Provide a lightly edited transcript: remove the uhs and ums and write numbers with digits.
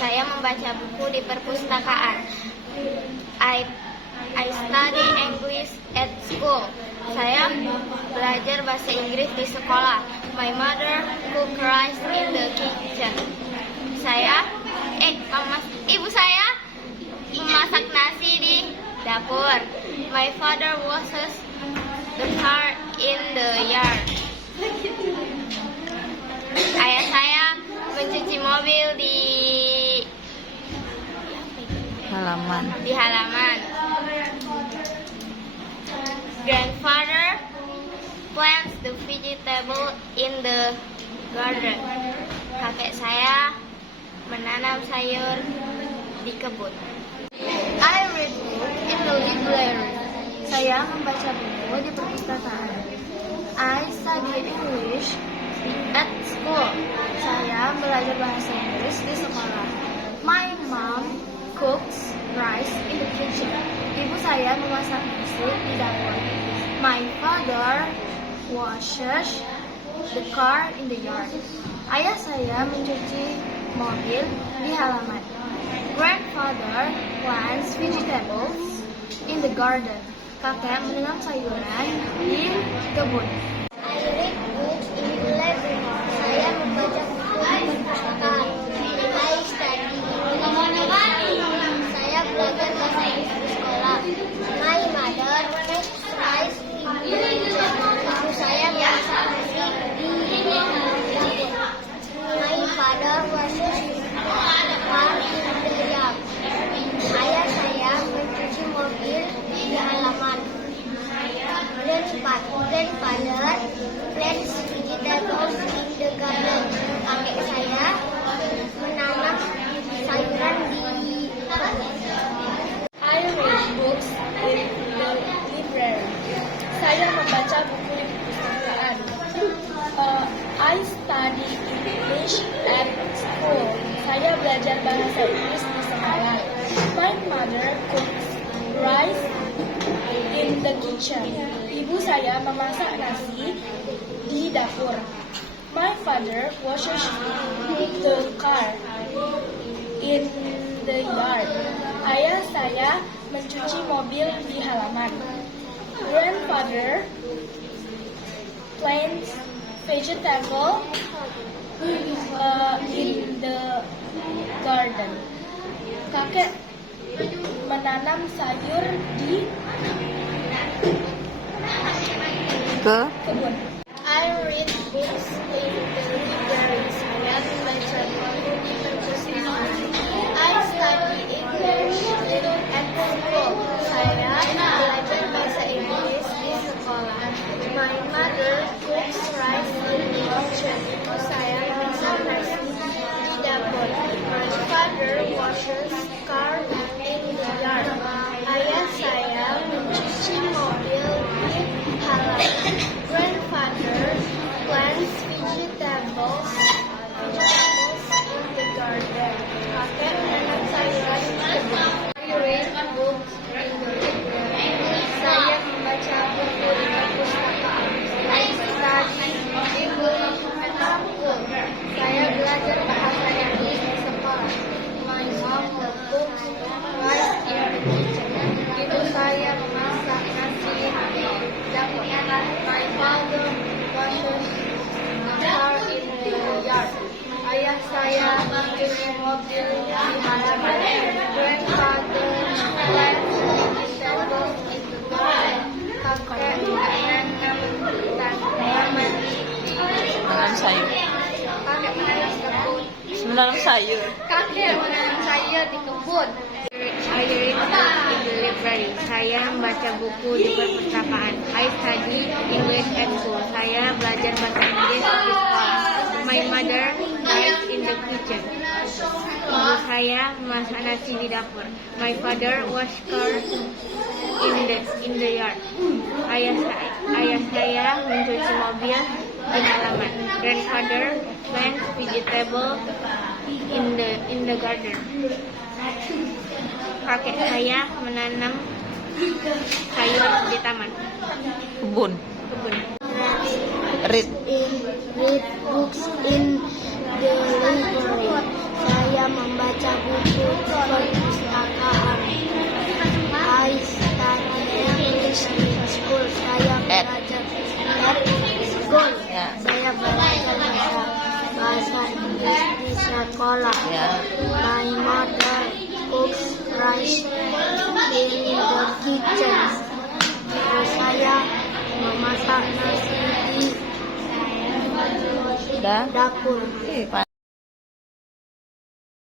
Saya membaca buku di perpustakaan. I study English at school. Saya belajar bahasa Inggris di sekolah. My mother cook rice in the kitchen. Ibu saya memasak nasi di dapur. My father washes the car in the yard. Ayah saya mencuci mobil di halaman. Grandfather plants the vegetable in the garden. Kakek saya menanam sayur di kebun. I read book in the library. Saya membaca buku di perpustakaan. I study English at school. Saya belajar bahasa Inggris di sekolah. My mom cooks rice in the kitchen. Ibu saya memasak nasi di dapur. My father washes the car in the yard. Ayah saya mencuci mobil di halaman. Grandfather plants vegetables in the garden. Kakek menanam sayuran di kebun. I read books in the library. Saya membaca buku di perpustakaan. I study English. Saya belajar bahasa Inggris di sekolah. My mother cooks rice in the kitchen. Ibu saya memasak nasi di dapur. My father washes the car in the yard. Ayah saya mencuci mobil di halaman. Grandfather plants vegetables in the garden. Kakek saya menanam sayuran di kebun. I read books in the library. Saya membaca buku di perpustakaan. I study English at school. Saya belajar bahasa Inggris di sekolah. My mother cooks rice in the kitchen. Ibu saya memasak nasi di dapur. My father washes the car in the yard. Ayah saya mencuci mobil di halaman. Grandfather plants vegetable in the garden. Kakek menanam sayur di kebun. I read books in the library. Saya membaca buku di perpustakaan. I study English at school. Saya belajar bahasa Inggris di sekolah. My mother cooks rice in the kitchen. Ibu saya memasak nasi di dapur. My father washes car in the yard. Ayah saya mencuci mobil di halaman. Grandfather plants vegetables in the garden. Kakek menanam sayuran di kebun. I read books in the library. Saya membaca buku di perpustakaan. I study English at school. Saya belajar bahasa Inggris di sekolah. My mom cooks rice in the kitchen. Ibu saya memasak nasi di dapur. My father washes the car in the yard. Ayah saya mencuci mobil di halaman. Grandfather plants vegetables in the garden. Kakek menanam tanaman di sayur. Kakek menanam kebun. Menanam sayur. Kakek menanam sayur di kebun. I read books in the library. Saya membaca buku di perpustakaan. I study English at school. Saya belajar bahasa Inggris di sekolah. My mother cooks in the kitchen. Ibu saya memasak nasi di dapur. My father washes cars in the yard. Ayah saya mencuci mobil di halaman. Grandfather plants vegetable in the garden. Kakek saya menanam sayur di taman. Kebun. Read Read books in the library. Saya membaca membaca buku perpustakaan. I study English in school. Saya belajar at school. Ya. Saya belajar bahasa Inggris di sekolah. Ya. My mother cooks rice in the kitchen. Ibu saya memasak nasi di Udah. dapur. Ih,